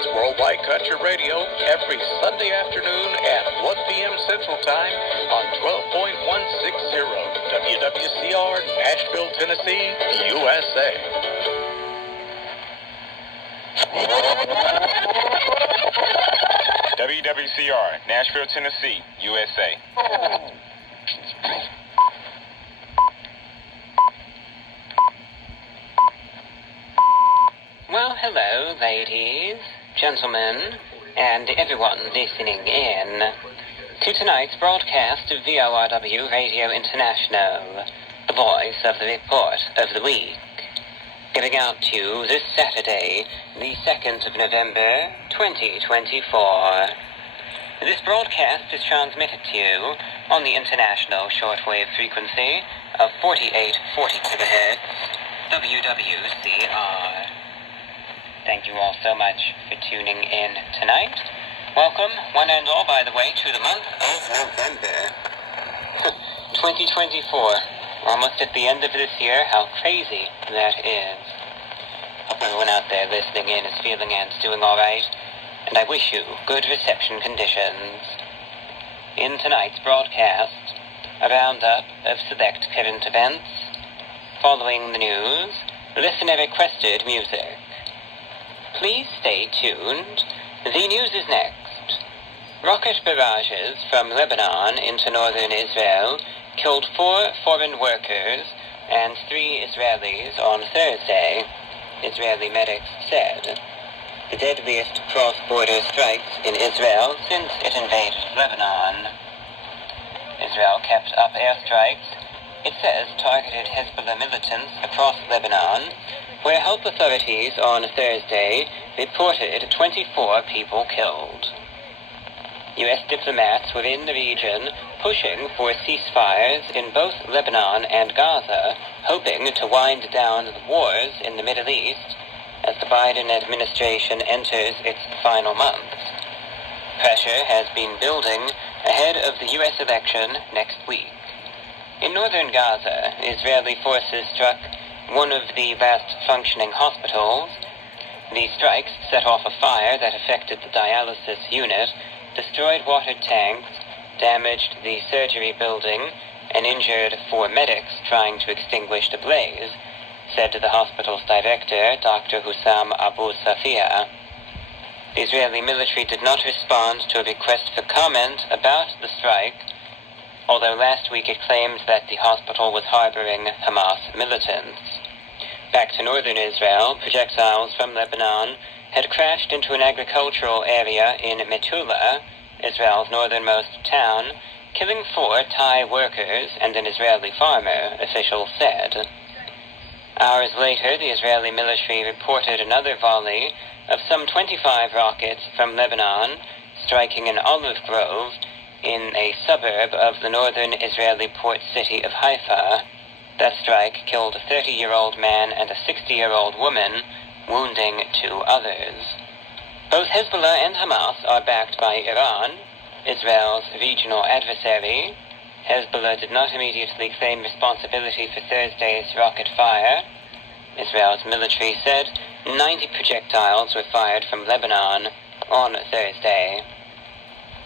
Broadcast Worldwide Country Radio every Sunday afternoon at 1 p.m. Central Time on 12.160 WWCR, Nashville, Tennessee, USA. WWCR, Nashville, Tennessee, USA. Well, hello, ladies, gentlemen, and everyone listening in to tonight's broadcast of VORW Radio International, the voice of the report of the week, giving out to you this Saturday, the 2nd of November, 2024. This broadcast is transmitted to you on the international shortwave frequency of 4840 kHz, WWCR. Thank you all so much for tuning in tonight. Welcome, one and all, by the way, to the month of November. 2024. Almost at the end of this year. How crazy that is. Hope everyone out there listening in is feeling and doing all right. And I wish you good reception conditions. In tonight's broadcast, a roundup of select current events. Following the news, listener-requested music. Please stay tuned. The news is next. Rocket barrages from Lebanon into northern Israel killed 4 foreign workers and 3 Israelis on Thursday, Israeli medics said. The deadliest cross-border strikes in Israel since it invaded Lebanon. Israel kept up airstrikes, it says, targeted Hezbollah militants across Lebanon, where health authorities on Thursday reported 24 people killed. U.S. diplomats were in the region pushing for ceasefires in both Lebanon and Gaza, hoping to wind down the wars in the Middle East as the Biden administration enters its final months. Pressure has been building ahead of the U.S. election next week. In northern Gaza, Israeli forces struck one of the last functioning hospitals. The strikes set off a fire that affected the dialysis unit, destroyed water tanks, damaged the surgery building, and injured 4 medics trying to extinguish the blaze, said the hospital's director, Dr. Hussam Abu Safia. The Israeli military did not respond to a request for comment about the strike, although last week it claimed that the hospital was harboring Hamas militants. Back to northern Israel, projectiles from Lebanon had crashed into an agricultural area in Metula, Israel's northernmost town, killing 4 Thai workers and an Israeli farmer, officials said. Hours later, the Israeli military reported another volley of some 25 rockets from Lebanon, striking an olive grove in a suburb of the northern Israeli port city of Haifa. That strike killed a 30-year-old man and a 60-year-old woman, wounding 2 others. Both Hezbollah and Hamas are backed by Iran, Israel's regional adversary. Hezbollah did not immediately claim responsibility for Thursday's rocket fire. Israel's military said 90 projectiles were fired from Lebanon on Thursday.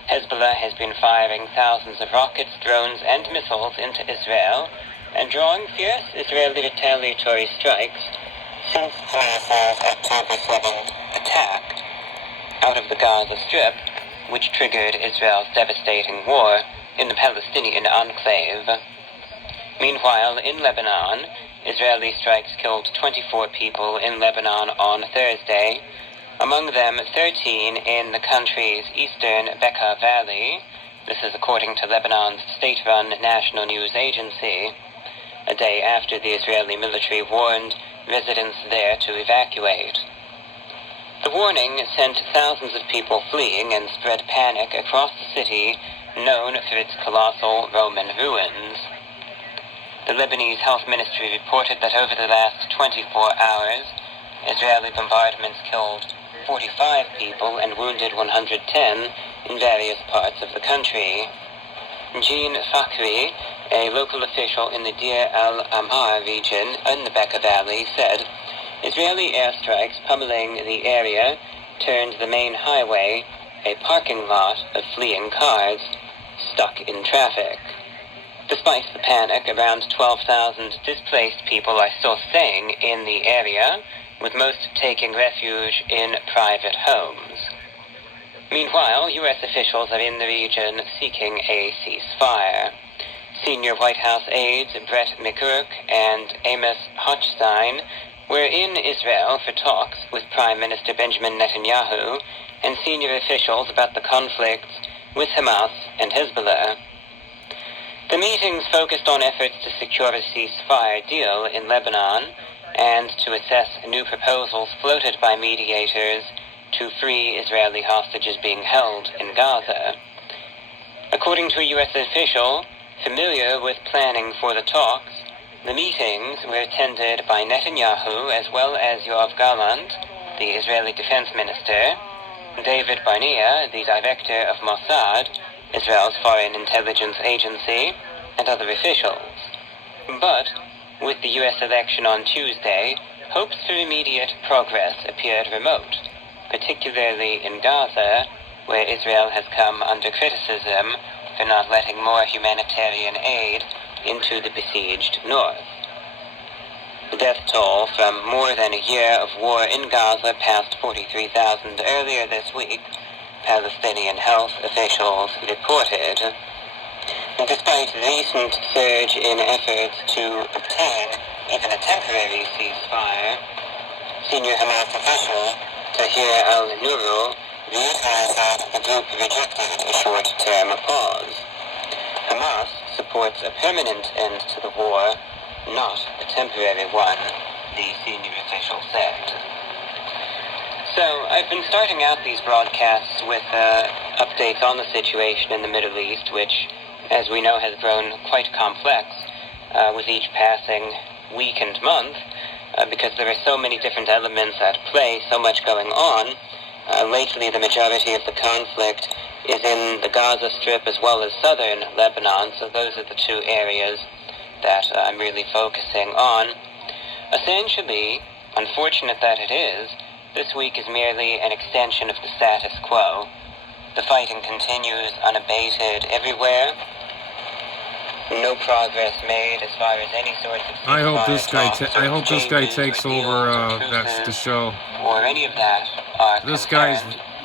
Hezbollah has been firing thousands of rockets, drones, and missiles into Israel and drawing fierce Israeli retaliatory strikes since Hamas's October 7th attack out of the Gaza Strip, which triggered Israel's devastating war in the Palestinian enclave. Meanwhile, in Lebanon, Israeli strikes killed 24 people in Lebanon on Thursday, among them 13 in the country's eastern Bekaa Valley. This is according to Lebanon's state-run national news agency, a day after the Israeli military warned residents there to evacuate. The warning sent thousands of people fleeing and spread panic across the city, known for its colossal Roman ruins. The Lebanese Health Ministry reported that over the last 24 hours, Israeli bombardments killed 45 people and wounded 110 in various parts of the country. Jean Fakhri, a local official in the Deir al-Amar region in the Bekaa Valley, said Israeli airstrikes pummeling the area turned the main highway a parking lot of fleeing cars stuck in traffic. Despite the panic, around 12,000 displaced people are still staying in the area, with most taking refuge in private homes. Meanwhile, U.S. officials are in the region seeking a ceasefire. Senior White House aides Brett McGurk and Amos Hochstein were in Israel for talks with Prime Minister Benjamin Netanyahu and senior officials about the conflicts with Hamas and Hezbollah. The meetings focused on efforts to secure a ceasefire deal in Lebanon and to assess new proposals floated by mediators to free Israeli hostages being held in Gaza. According to a U.S. official familiar with planning for the talks, the meetings were attended by Netanyahu as well as Yoav Gallant, the Israeli defense minister, David Barnea, the director of Mossad, Israel's foreign intelligence agency, and other officials. But, with the U.S. election on Tuesday, hopes for immediate progress appeared remote, particularly in Gaza, where Israel has come under criticism for not letting more humanitarian aid into the besieged north. The death toll from more than a year of war in Gaza passed 43,000 earlier this week, Palestinian health officials reported. Despite the recent surge in efforts to obtain even a temporary ceasefire, senior Hamas official Tahir al-Nuru reiterated that the group rejected a short-term pause. Hamas supports a permanent end to the war, not a temporary one, the senior official said. So, I've been starting out these broadcasts with updates on the situation in the Middle East, which, as we know, has grown quite complex with each passing week and month, because there are so many different elements at play, so much going on. Lately, the majority of the conflict is in the Gaza Strip as well as southern Lebanon, so those are the two areas that I'm really focusing on. Essentially, unfortunate that it is, this week is merely an extension of the status quo. The fighting continues unabated everywhere. No progress made as far as any sort of ceasefire. I hope this guy takes over the show. Or any of that are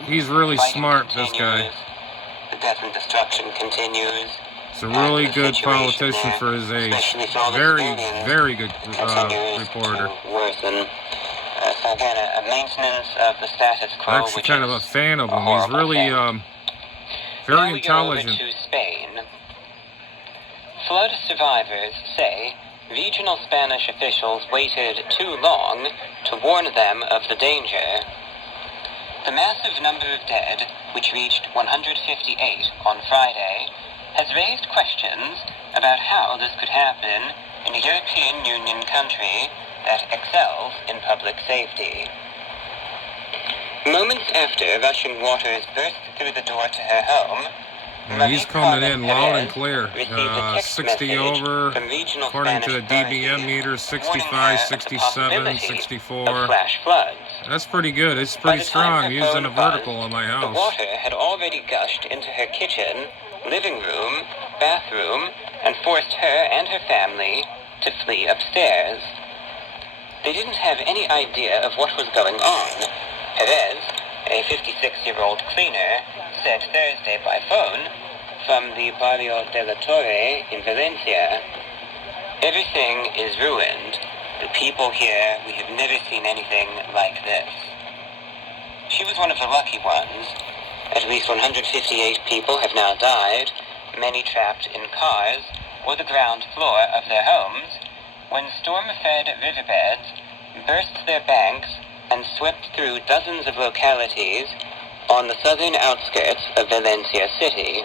he's really smart, continues. this guy. The death and destruction continues. He's a really good politician for his age. Very good reporter. So again, a maintenance of the status quo. I'm actually kind of a fan of him. He's really very intelligent. Now we go over to Spain. Flood survivors say regional Spanish officials waited too long to warn them of the danger. The massive number of dead, which reached 158 on Friday, has raised questions about how this could happen in a European Union country that excels in public safety. Moments after Russian waters burst through the door to her home, he's coming in loud and clear. 60 over, according to the DBM meter, 65, 67, 64. Flash floods. That's pretty good. It's pretty strong, using a vertical on my house. The water had already gushed into her kitchen, living room, bathroom, and forced her and her family to flee upstairs. They didn't have any idea of what was going on. Perez, a 56-year-old cleaner, said Thursday by phone from the Barrio de la Torre in Valencia, "Everything is ruined. The people here, we have never seen anything like this." She was one of the lucky ones. At least 158 people have now died, many trapped in cars or the ground floor of their homes, when storm-fed riverbeds burst their banks and swept through dozens of localities on the southern outskirts of Valencia City.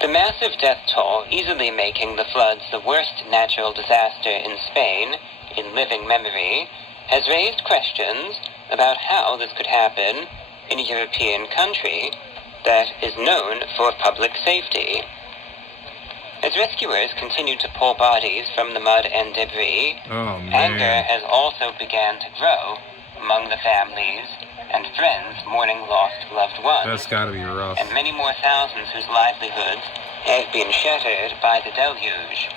The massive death toll, easily making the floods the worst natural disaster in Spain in living memory, has raised questions about how this could happen in a European country that is known for public safety. As rescuers continue to pull bodies from the mud and debris, anger has also begun to grow among the families and friends mourning lost loved ones. That's got to be rough. And many more thousands whose livelihoods have been shattered by the deluge.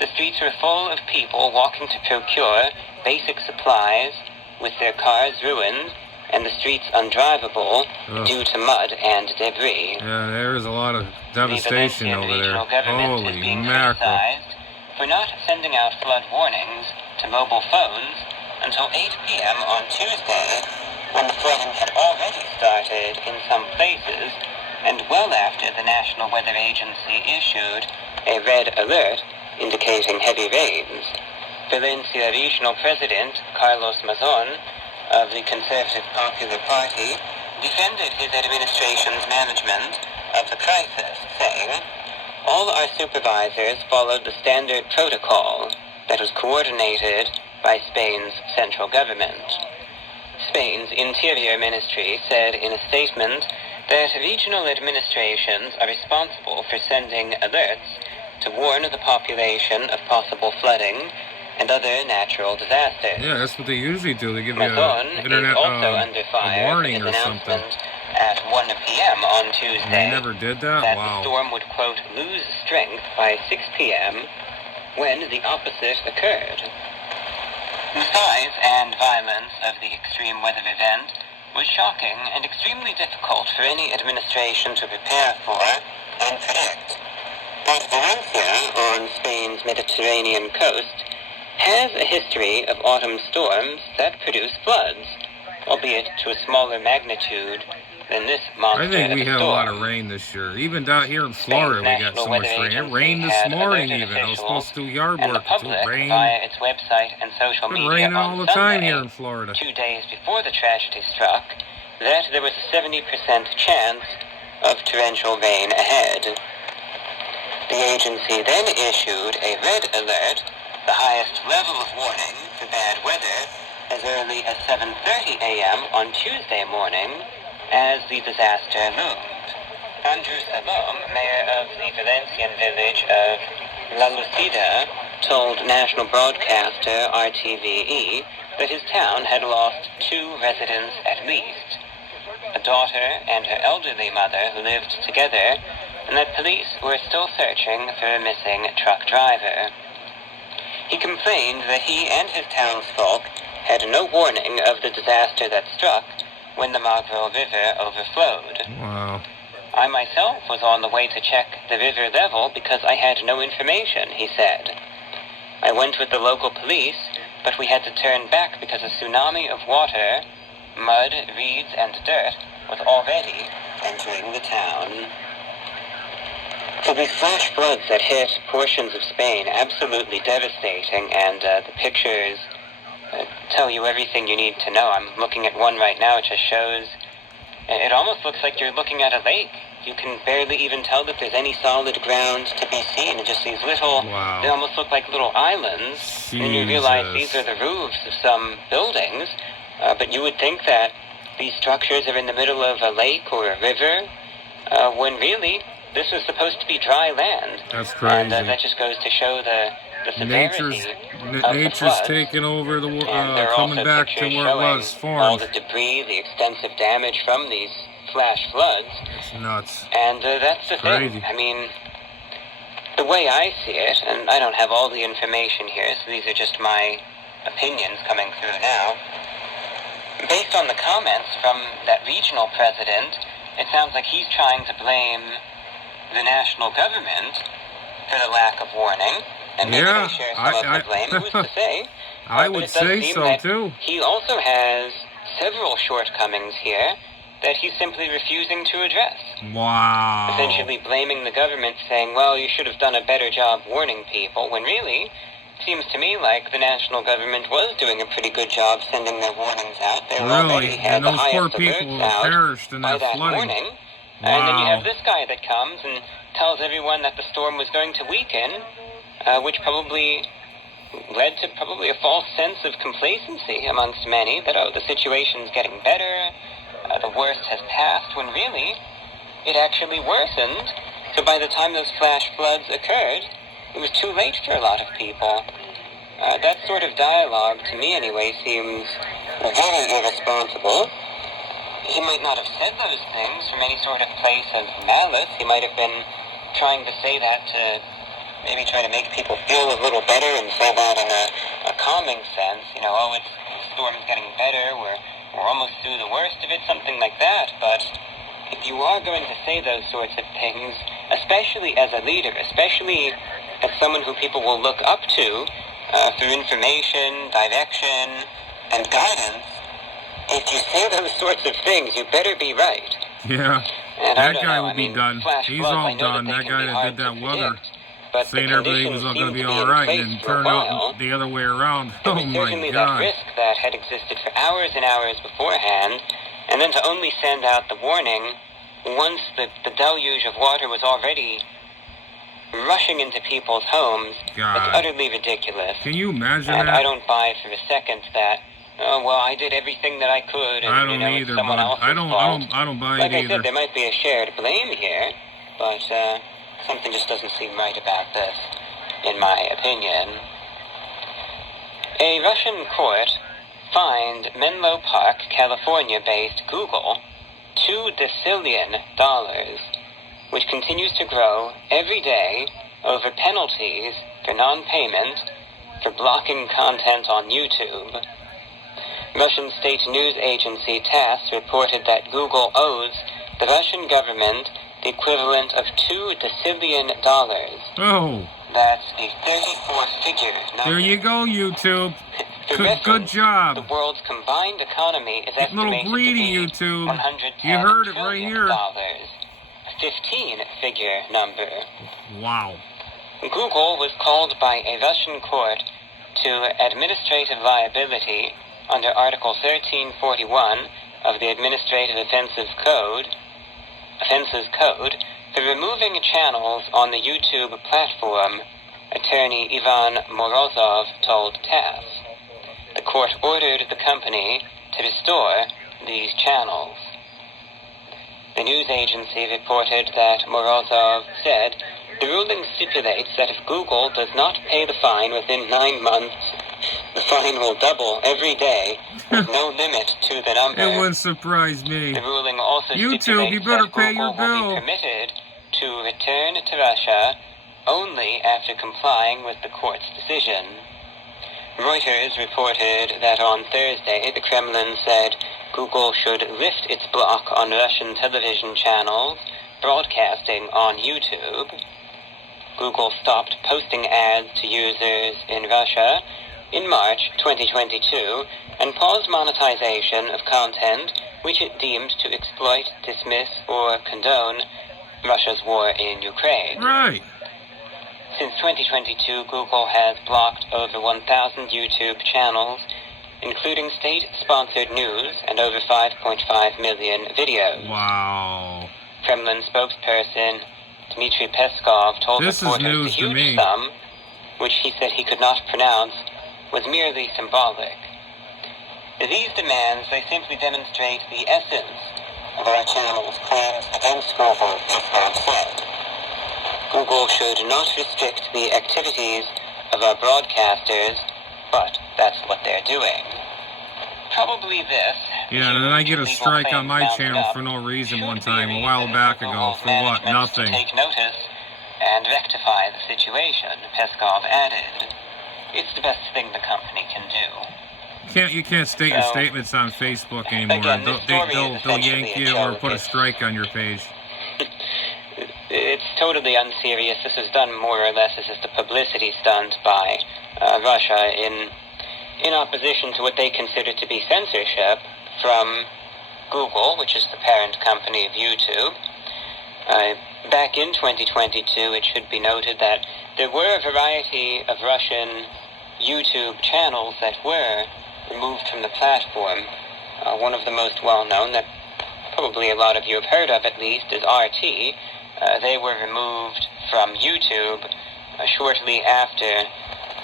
The streets were full of people walking to procure basic supplies, with their cars ruined and the streets undrivable due to mud and debris. Yeah, there is a lot of devastation The over there. regional government is Holy being mackerel. criticized for not sending out flood warnings to mobile phones until 8 p.m. on Tuesday, when the flooding had already started in some places, and well after the National Weather Agency issued a red alert indicating heavy rains. Valencia Regional President Carlos Mazon of the Conservative Popular Party defended his administration's management of the crisis, saying, "All our supervisors followed the standard protocol that was coordinated by Spain's central government." Spain's Interior Ministry said in a statement that regional administrations are responsible for sending alerts to warn the population of possible flooding and other natural disasters. Yeah, that's what they usually do. They give you Mazon an internet is also under fire a warning for his or something. announcement at 1 p.m. on Tuesday They never did that? that Wow. the storm would, quote, lose strength by 6 p.m. when the opposite occurred. The size and violence of the extreme weather event was shocking and extremely difficult for any administration to prepare for and predict. But Valencia, on Spain's Mediterranean coast, has a history of autumn storms that produce floods, albeit to a smaller magnitude than this monster I think we of a had a storm. lot of rain this year. Even down here in Florida, we got so much rain. It rained this morning even. I was supposed to do yard and the work. public, It rained. via its website and social It's been media raining on all the time Sunday, here in Florida. 2 days before the tragedy struck, that there was a 70% chance of torrential rain ahead. The agency then issued a red alert, the highest level of warning for bad weather, as early as 7:30 a.m. on Tuesday morning, as the disaster loomed. Andrew Salom, mayor of the Valencian village of La Lucida, told national broadcaster RTVE that his town had lost 2 residents at least, a daughter and her elderly mother who lived together, and that police were still searching for a missing truck driver. He complained that he and his townsfolk had no warning of the disaster that struck when the Magro River overflowed. Wow. I myself was on the way to check the river level because I had no information, he said. I went with the local police, but we had to turn back because a tsunami of water, mud, reeds, and dirt was already entering the town. So these flash floods that hit portions of Spain, absolutely devastating, and the pictures tell you everything you need to know. I'm looking at one right now. It just shows, it almost looks like you're looking at a lake. You can barely even tell that there's any solid ground to be seen. Just these little, Wow. they almost look like little islands. And you realize these are the roofs of some buildings, but you would think that these structures are in the middle of a lake or a river, when really this was supposed to be dry land. That's crazy. And that just goes to show the severity of the Nature's floods. taking over the And there are coming also back to pictures where it showing was all formed. the debris, the extensive damage from these flash floods. It's nuts. And that's the Crazy. thing. I mean, the way I see it, and I don't have all the information here, so these are just my opinions coming through now. Based on the comments from that regional president, it sounds like he's trying to blame the national government for the lack of warning. And maybe Yeah, they share some of the blame. Who's to say? I But would it does say seem so that too. He also has several shortcomings here that he's simply refusing to address. Wow. Essentially blaming the government, saying, well, you should have done a better job warning people, when really, it seems to me like the national government was doing a pretty good job sending their warnings out. They already Really? had And the those poor highest people alerts have out perished in by that that flooding. morning. And then you Wow. have this guy that comes and tells everyone that the storm was going to weaken, which probably led to probably a false sense of complacency amongst many, that, oh, the situation's getting better, the worst has passed, when really, it actually worsened. So by the time those flash floods occurred, it was too late for a lot of people. That sort of dialogue, to me anyway, seems very irresponsible. He might not have said those things from any sort of place of malice. He might have been trying to say that to maybe try to make people feel a little better and say that in a calming sense. You know, oh, the storm's getting better, we're almost through the worst of it, something like that. But if you are going to say those sorts of things, especially as a leader, especially as someone who people will look up to through information, direction, and guidance, if you say those sorts of things, you better be right. Yeah. And that guy will be done. He's all done. That guy that did that weather, saying everybody was going to be all right, and turned out the other way around. Oh my certainly God! That risk that had existed for hours and hours beforehand, and then to only send out the warning once the deluge of water was already rushing into people's homes. God. It's utterly ridiculous. Can you imagine and that? I don't buy for a second that, oh, well, I did everything that I could, and, I don't either, it's someone else's fault. I don't buy like it either. Like I said, there might be a shared blame here, but something just doesn't seem right about this, in my opinion. A Russian court fined Menlo Park, California-based Google $2 decillion, which continues to grow every day over penalties for non-payment for blocking content on YouTube. Russian state news agency TASS reported that Google owes the Russian government the equivalent of $2 decillion. Oh. That's a 34-figure number. There you go, YouTube. Good, good job. The world's combined economy is estimated little greedy, to be YouTube. $110 You heard it right here. A 15-figure number. Wow. Google was called by a Russian court to administrative liability under Article 1341 of the Administrative Offenses Code for removing channels on the YouTube platform, attorney Ivan Morozov told TASS. The court ordered the company to restore these channels. The news agency reported that Morozov said, "The ruling stipulates that if Google does not pay the fine within 9 months, the fine will double every day, with no limit to the number." It wouldn't surprise me. The ruling also YouTube, you better that pay Google your bill. will be permitted to return to Russia only after complying with the court's decision. Reuters reported that on Thursday, the Kremlin said Google should lift its block on Russian television channels broadcasting on YouTube. Google stopped posting ads to users in Russia in March 2022 and paused monetization of content which it deemed to exploit, dismiss, or condone Russia's war in Ukraine. Right. Since 2022, Google has blocked over 1,000 YouTube channels, including state-sponsored news and over 5.5 million videos. Wow. Kremlin spokesperson Dmitry Peskov told reporters the huge sum, which he said he could not pronounce, was merely symbolic. These demands, they simply demonstrate the essence of our channel's claims against Google, Peskov said. Google should not restrict the activities of our broadcasters, but that's what they're doing. Probably this. Yeah, and then I get a strike on my channel for no reason one time, a while back ago. For what? Nothing. Take notice and rectify the situation, Peskov added. It's the best thing the company can do. You can't state your statements on Facebook anymore. Again, they'll yank you or put a strike on your page. It's totally unserious. This was done more or less as just a publicity stunt by Russia in opposition to what they consider to be censorship from Google, which is the parent company of YouTube. Back in 2022, it should be noted that there were a variety of Russian YouTube channels that were removed from the platform. One of the most well-known, that probably a lot of you have heard of at least, is RT. They were removed from YouTube shortly after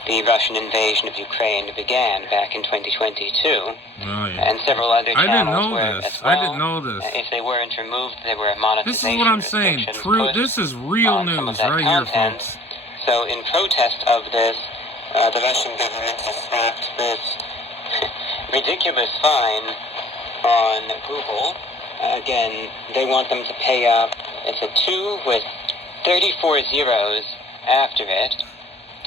the Russian invasion of Ukraine began back in 2022. Oh, yeah. And several other channels were as well. I didn't know this. If they weren't removed, there were monetization This is what I'm saying. True. This is real news right here, folks. So in protest of this, The Russian government has slapped this ridiculous fine on Google. Again, they want them to pay up. It's a 2 with 34 zeros after it,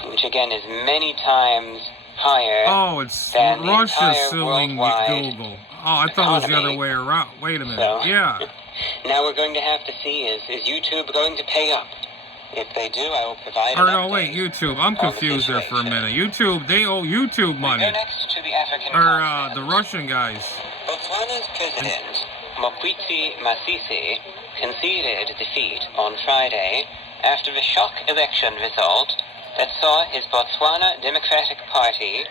which again is many times higher. Oh, it's than the Russia entire suing worldwide Google. Oh, I thought it was the other economy. way around. Wait a minute. So- Yeah. Now we're going to have to see, is YouTube going to pay up? If they do, I will provide Or an no, update wait, YouTube. I'm on the confused there for a situation. minute. YouTube, they owe YouTube We money. go next to the African Or continent. the Russian guys. Botswana's president, Mokgweetsi Masisi, conceded defeat on Friday after a shock election result that saw his Botswana Democratic Party,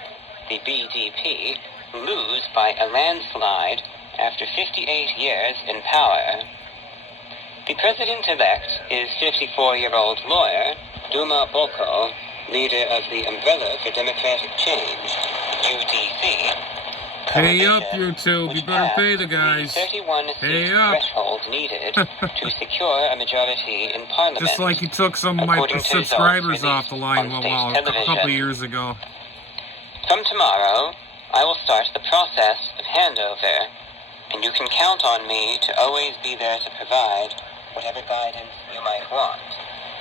the BDP, lose by a landslide after 58 years in power. The president-elect is 54-year-old lawyer Duma Boko, leader of the Umbrella for Democratic Change, UDC. Pay up, coalition, YouTube. which You better passed pay the guys. 31 Pay seat up. threshold needed to secure a majority in Parliament. Just like you took some of my according to results subscribers off released the line on state a couple of television. years ago. From tomorrow, I will start the process of handover, and you can count on me to always be there to provide whatever guidance you might want,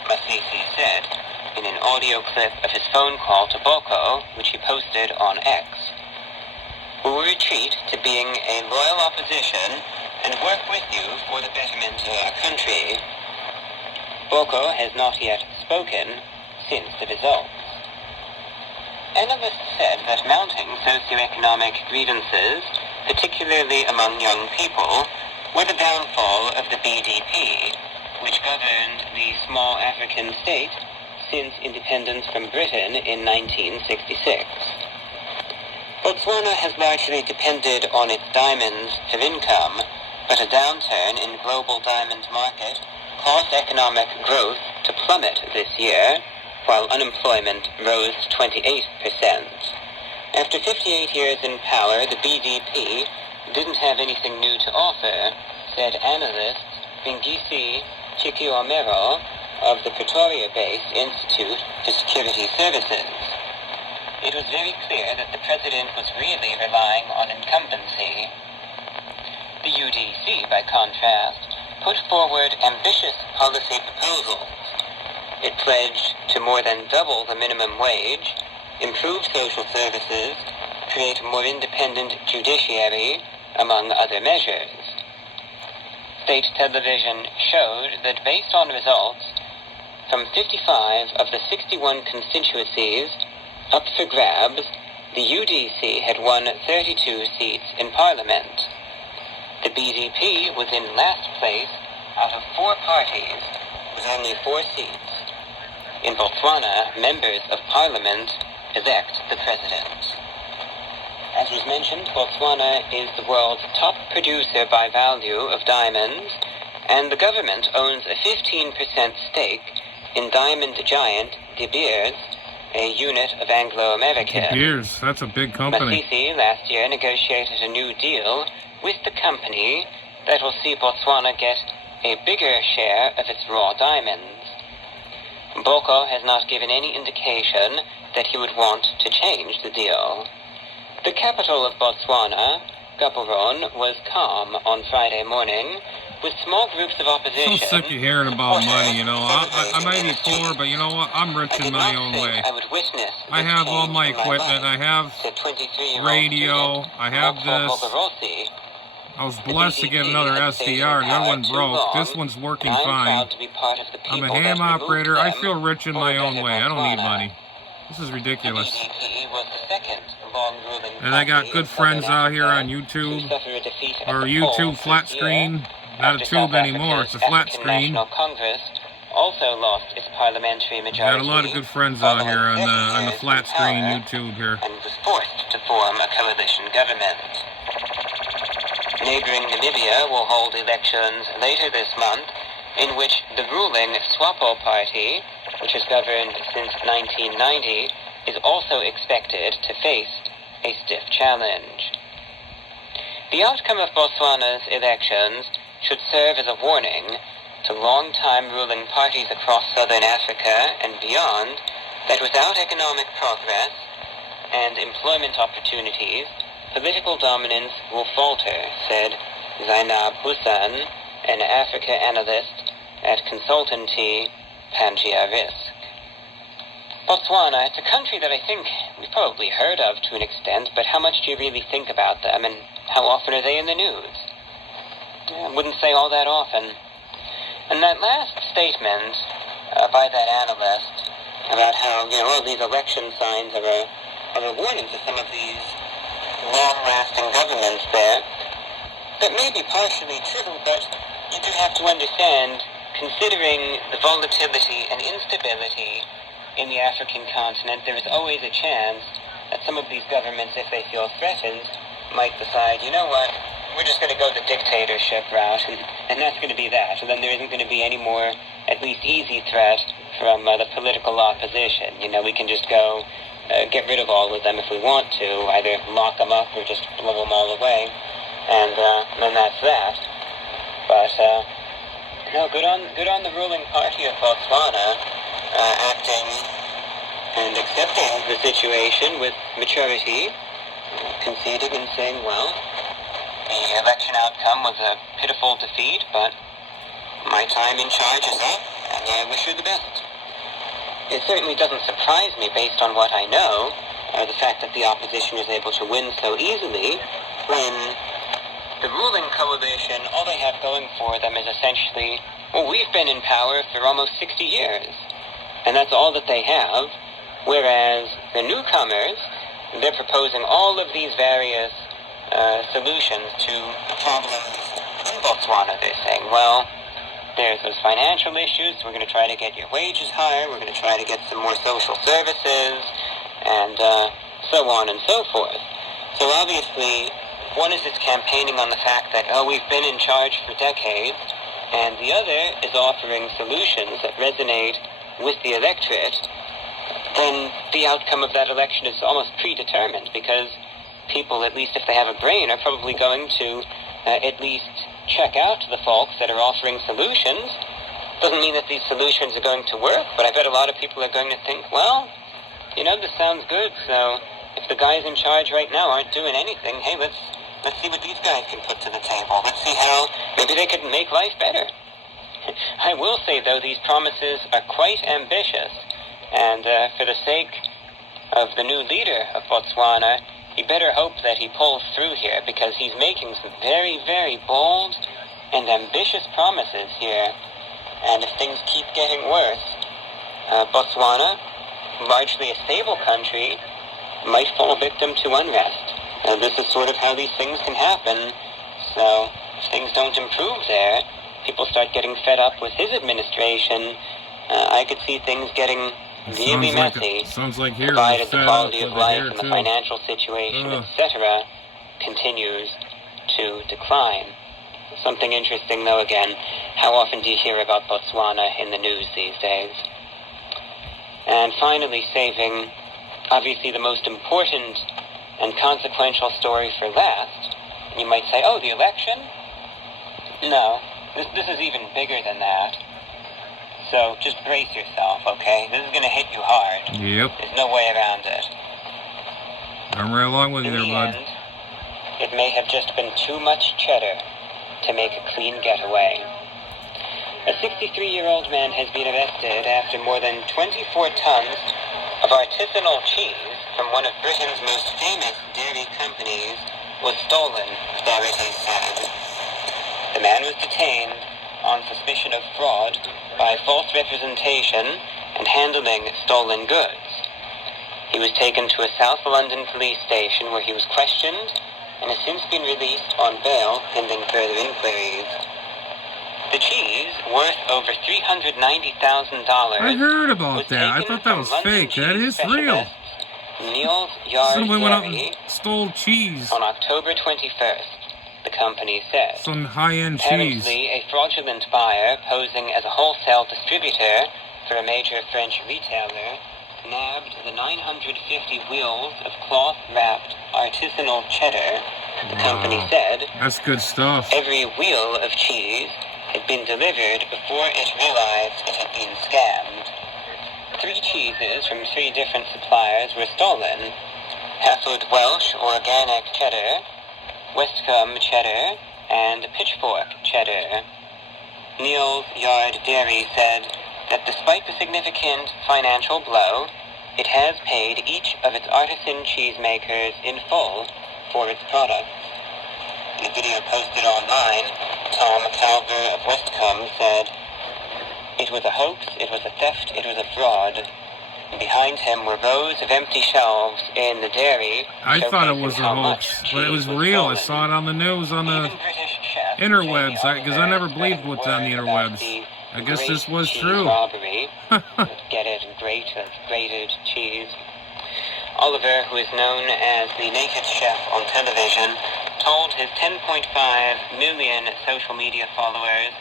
Masisi said in an audio clip of his phone call to Boko, which he posted on X. We will retreat to being a loyal opposition and work with you for the betterment of our country. Boko has not yet spoken since the results. Analysts said that mounting socioeconomic grievances, particularly among young people, were the downfall of the BDP, which governed the small African state since independence from Britain in 1966. Botswana has largely depended on its diamonds for income, but a downturn in global diamond market caused economic growth to plummet this year, while unemployment rose 28%. After 58 years in power, the BDP didn't have anything new to offer, said analyst Bingisi Chikiomero of the Pretoria-based Institute for Security Services. It was very clear that the president was really relying on incumbency. The UDC, by contrast, put forward ambitious policy proposals. It pledged to more than double the minimum wage, improve social services, create a more independent judiciary, among other measures. State television showed that based on results, from 55 of the 61 constituencies up for grabs, the UDC had won 32 seats in Parliament. The BDP was in last place out of 4 parties, with only 4 seats. In Botswana, members of Parliament elect the president. As was mentioned, Botswana is the world's top producer by value of diamonds, and the government owns a 15% stake in diamond giant De Beers, a unit of Anglo-American. De Beers, that's a big company. Masisi last year negotiated a new deal with the company that will see Botswana get a bigger share of its raw diamonds. Boko has not given any indication that he would want to change the deal. The capital of Botswana, Gaborone, was calm on Friday morning, with small groups of opposition. So sick of hearing about money, you know. I may be poor, but you know what? I'm rich in my own way. I have all my equipment. I have radio. I have this. I was blessed to get another SDR. The other one broke. This one's working fine. I'm a ham operator. I feel rich in my own way. I don't need money. This is ridiculous. And I got good friends out here on YouTube. Or YouTube flat screen. Not a tube anymore. It's a flat screen. Also lost its parliamentary majority. Got a lot of good friends out here on the flat screen YouTube here. And was forced to form a coalition government. Neighboring Namibia will hold elections later this month, in which the ruling SWAPO party, which has governed since 1990, is also expected to face a stiff challenge. The outcome of Botswana's elections should serve as a warning to long-time ruling parties across southern Africa and beyond that without economic progress and employment opportunities, political dominance will falter, said Zainab Hussain, an Africa analyst at consultancy Pangaea Risk. Botswana, it's a country that I think we've probably heard of to an extent, but how much do you really think about them, and how often are they in the news? I wouldn't say all that often. And that last statement by that analyst about how, all these election signs are a warning to some of these long-lasting governments there, that may be partially true, but you do have to understand, considering the volatility and instability in the African continent, there is always a chance that some of these governments, if they feel threatened, might decide, you know what, we're just going to go the dictatorship route, and that's going to be that. And then there isn't going to be any more, at least easy threat from the political opposition. We can just go get rid of all of them if we want to, either lock them up or just blow them all away, and then that's that. But no, good on the ruling party of Botswana, acting and accepting the situation with maturity, conceding and saying, well, the election outcome was a pitiful defeat, but my time in charge is up, and I wish her the best. It certainly doesn't surprise me based on what I know, the fact that the opposition is able to win so easily, when the ruling coalition, all they have going for them is essentially, well, we've been in power for almost 60 years, and that's all that they have, whereas the newcomers, they're proposing all of these various solutions to the problems in Botswana. They're saying, well, there's those financial issues, so we're going to try to get your wages higher, we're going to try to get some more social services, and so on and so forth. So obviously, one is it's campaigning on the fact that, we've been in charge for decades, and the other is offering solutions that resonate with the electorate. Then the outcome of that election is almost predetermined, because people, at least if they have a brain, are probably going to at least check out the folks that are offering solutions. Doesn't mean that these solutions are going to work, but I bet a lot of people are going to think, well, this sounds good, so if the guys in charge right now aren't doing anything, hey, let's see what these guys can put to the table. Let's see how maybe they could make life better. I will say, though, these promises are quite ambitious, and for the sake of the new leader of Botswana, you better hope that he pulls through here, because he's making some very, very bold and ambitious promises here. And if things keep getting worse, Botswana, largely a stable country, might fall victim to unrest. This is sort of how these things can happen. So if things don't improve there, people start getting fed up with his administration. I could see things getting really messy, provided the quality of life and the financial situation, etc., continues to decline. Something interesting, though, again, how often do you hear about Botswana in the news these days? And finally, saving, obviously, the most important and consequential story for last. And you might say, the election? No, this is even bigger than that. So just brace yourself, okay? This is going to hit you hard. Yep. There's no way around it. I'm right along with you there, bud. It may have just been too much cheddar to make a clean getaway. A 63-year-old man has been arrested after more than 24 tons of artisanal cheese from one of Britain's most famous dairy companies was stolen, authorities said. The man was detained on suspicion of fraud by false representation and handling stolen goods. He was taken to a South London police station where he was questioned and has since been released on bail pending further inquiries. The cheese, worth over $390,000, I heard about that. I thought that was fake. That is real. Neil's Yard Someone went out Dairy and stole cheese. On October 21st, the company said. Some high-end cheese. Apparently, a fraudulent buyer posing as a wholesale distributor for a major French retailer nabbed the 950 wheels of cloth-wrapped artisanal cheddar, the company said. That's good stuff. Every wheel of cheese had been delivered before it realized it had been scammed. 3 cheeses from 3 different suppliers were stolen. Hassled Welsh Organic Cheddar, Westcombe Cheddar, and Pitchfork Cheddar. Neal's Yard Dairy said that despite the significant financial blow, it has paid each of its artisan cheesemakers in full for its products. In a video posted online, Tom Calver of Westcombe said, "It was a hoax, it was a theft, it was a fraud." Behind him were rows of empty shelves in the dairy. I thought it was a hoax, but it was real. I saw it on the news, on the interwebs, because I never believed what's on the interwebs. I guess this was true. Robbery. Get it? Grated cheese. Oliver, who is known as the Naked Chef on television, told his 10.5 million social media followers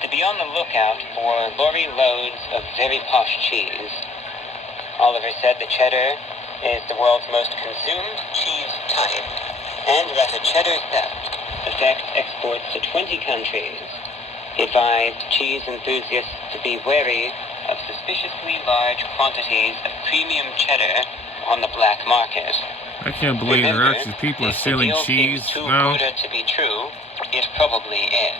to be on the lookout for lorry loads of very posh cheese. Oliver said that cheddar is the world's most consumed cheese type, and that a cheddar theft affects exports to 20 countries. He advised cheese enthusiasts to be wary of suspiciously large quantities of premium cheddar on the black market. I can't believe there are actually people are stealing cheese now. If the deal seems too good to be true, it probably is.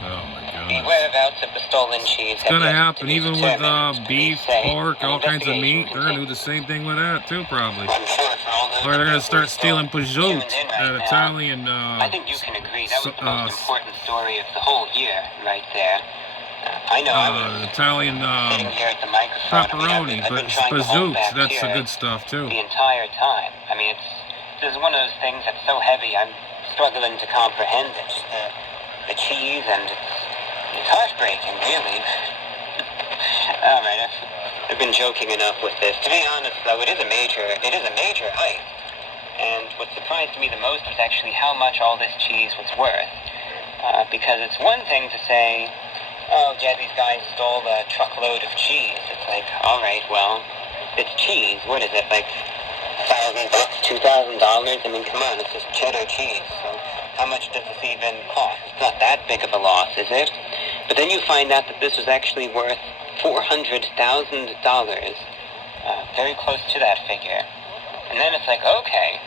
Oh my God. The whereabouts of the stolen cheese It's gonna happen even with beef, pork, all kinds of meat. They're gonna do the same thing with that too, probably. Or they're gonna start stealing prosciutto, that Italian. I think you can agree that was the most important story of the whole year, right there. I know I was Italian sitting here at the microphone. pepperoni, but prosciutto, that's the good stuff too. The entire time. I mean, this is one of those things that's so heavy. I'm struggling to comprehend it. The cheese, and it's heartbreaking, really. All right, I've been joking enough with this. To be honest, though, it is a major heist. And what surprised me the most was actually how much all this cheese was worth. Because it's one thing to say, oh, yeah, these guys stole a truckload of cheese. It's like, all right, well, it's cheese. What is it, like $1,000, $2,000? I mean, come on, it's just cheddar cheese. So how much does this even cost? It's not that big of a loss, is it? But then you find out that this was actually worth $400,000. Very close to that figure. And then it's like, okay.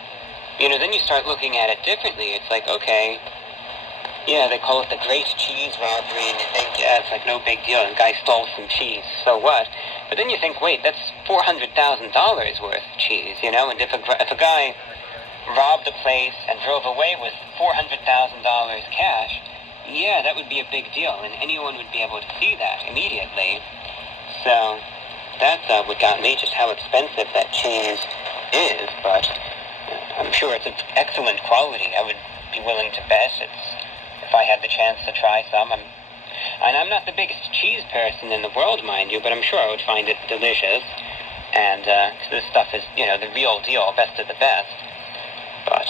Then you start looking at it differently. It's like, okay, yeah, they call it the Great Cheese Robbery, and you think, yeah, it's like no big deal. The guy stole some cheese, so what? But then you think, wait, that's $400,000 worth of cheese, And if a guy robbed a place and drove away with $400,000 cash, yeah, that would be a big deal, and anyone would be able to see that immediately. So that's what got me, just how expensive that cheese is, but I'm sure it's of excellent quality. I would be willing to bet if I had the chance to try some. I'm not the biggest cheese person in the world, mind you, but I'm sure I would find it delicious, and 'cause this stuff is, the real deal, best of the best. But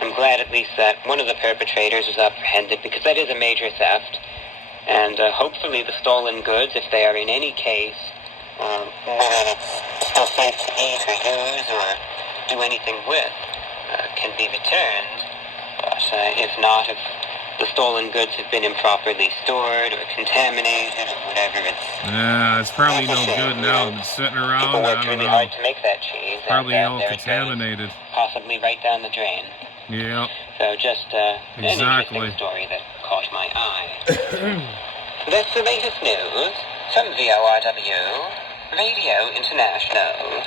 I'm glad at least that one of the perpetrators was apprehended, because that is a major theft. And hopefully the stolen goods, if they are in any case, whether it's still safe to eat or use or do anything with, can be returned. But if not, if the stolen goods have been improperly stored or contaminated or whatever, it's probably no good now. It's sitting around. People worked really hard to make that cheese. Probably and, all contaminated. Possibly right down the drain. Yeah. So just an interesting story that caught my eye. That's the latest news from VORW Radio International.